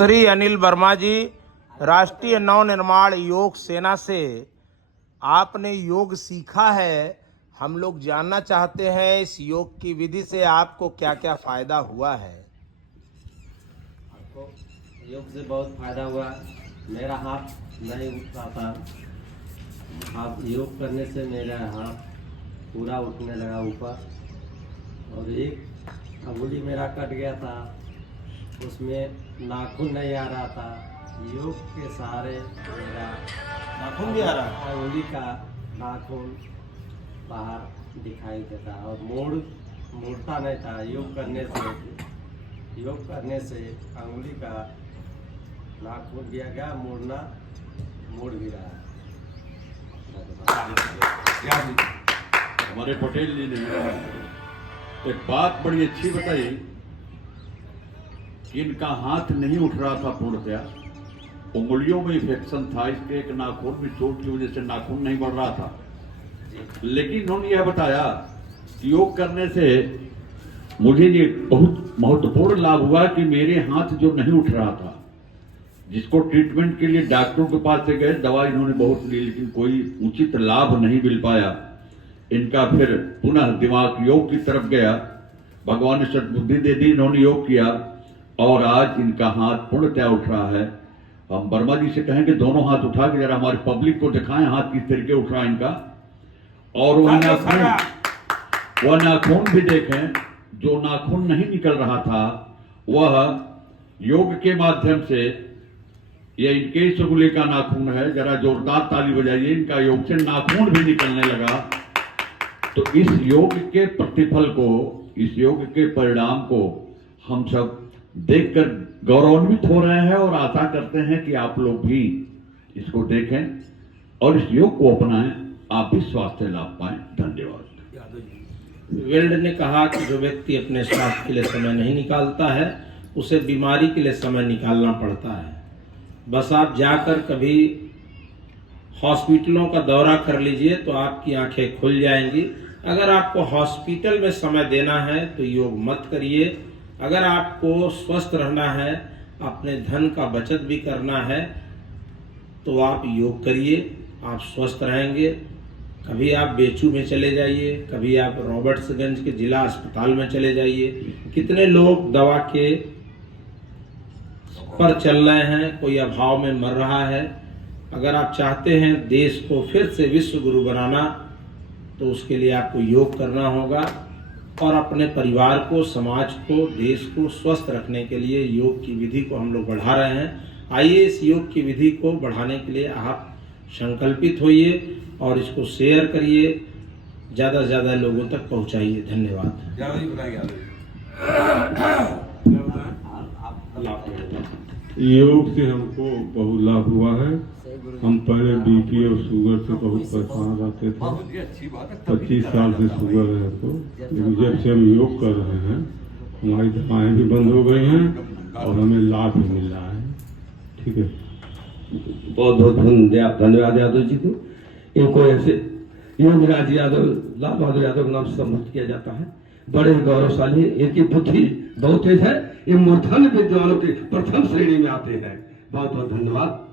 श्री अनिल वर्मा जी, राष्ट्रीय नवनिर्माण योग सेना से आपने योग सीखा है। हम लोग जानना चाहते हैं इस योग की विधि से आपको क्या क्या फायदा हुआ है। आपको योग से बहुत फायदा हुआ। मेरा हाथ नहीं उठता था, आप योग करने से मेरा हाथ पूरा उठने लगा ऊपर, और एक अंगुली मेरा कट गया था, उसमें नाखून नहीं आ रहा था। योग के सहारे मेरा नाखून भी आ रहा है। अंगुली का नाखून बाहर दिखाई देता और मुड़ता नहीं था। योग करने से अंगुली का नाखून दिया गया, मुड़ भी रहा है। हमारे पटेल जी ने एक बात बड़ी अच्छी बताई कि इनका हाथ नहीं उठ रहा था पूर्णतया, उंगलियों में इन्फेक्शन था, इसके एक नाखून में चोट की वजह से नाखून नहीं बढ़ रहा था। लेकिन उन्होंने यह बताया कि योग करने से मुझे ये बहुत महत्वपूर्ण लाभ हुआ कि मेरे हाथ जो नहीं उठ रहा था, जिसको ट्रीटमेंट के लिए डॉक्टरों के पास से गए, दवा इन्होंने बहुत ली, लेकिन कोई उचित लाभ नहीं मिल पाया। इनका फिर पुनः दिमाग योग की तरफ गया, भगवान ने सद्बुद्धि दे दी, इन्होंने योग किया और आज इनका हाथ पूर्णतया उठ रहा है। हम वर्मा जी से कहेंगे दोनों हाथ उठा के जरा हमारे पब्लिक को दिखाएं हाथ किस तरीके उठ रहा है इनका, और वह नाखून भी देखें, जो नाखून नहीं निकल रहा था वह योग के माध्यम से, ये इनके इस उंगली का नाखून है, जरा जोरदार ताली बजाइए, इनका योग से नाखून भी निकलने लगा। तो इस योग के प्रतिफल को, इस योग के परिणाम को हम सब देखकर गौरवान्वित हो रहे हैं और आशा करते हैं कि आप लोग भी इसको देखें और इस योग को अपनाएं, आप भी स्वास्थ्य लाभ पाएं। धन्यवाद। वेल्ड ने कहा कि जो व्यक्ति अपने स्वास्थ्य के लिए समय नहीं निकालता है, उसे बीमारी के लिए समय निकालना पड़ता है। बस आप जाकर कभी हॉस्पिटलों का दौरा कर लीजिए तो आपकी आंखें खुल जाएंगी। अगर आपको हॉस्पिटल में समय देना है तो योग मत करिए। अगर आपको स्वस्थ रहना है, अपने धन का बचत भी करना है, तो आप योग करिए, आप स्वस्थ रहेंगे। कभी आप बेचू में चले जाइए, कभी आप रॉबर्ट्सगंज के जिला अस्पताल में चले जाइए। कितने लोग दवा के पर चल रहे हैं, कोई अभाव में मर रहा है। अगर आप चाहते हैं देश को फिर से विश्व गुरु बनाना, तो उसके लिए आपको योग करना होगा और अपने परिवार को, समाज को, देश को स्वस्थ रखने के लिए योग की विधि को हम लोग बढ़ा रहे हैं। आइए इस योग की विधि को बढ़ाने के लिए आप संकल्पित होइए और इसको शेयर करिए, ज़्यादा से ज़्यादा लोगों तक पहुंचाइए। धन्यवाद। योग से हमको बहुत लाभ हुआ है। हम पहले बीपी और शुगर से बहुत परेशान रहते थे, 25 साल से शुगर है हमको, लेकिन जब से हम योग कर रहे हैं हमारी दवाएं भी बंद हो गई हैं और हमें लाभ भी मिल रहा है। ठीक है, बहुत बहुत धन्यवाद यादव जी को। इनको ऐसे योगराज यादव, लाल बहादुर यादव के नाम से संबोधित किया जाता है। बड़े गौरवशाली, इनकी बुद्धि बहुत तेज है, ये मूर्धन्य विद्वानों की प्रथम श्रेणी में आते हैं। बहुत बहुत धन्यवाद।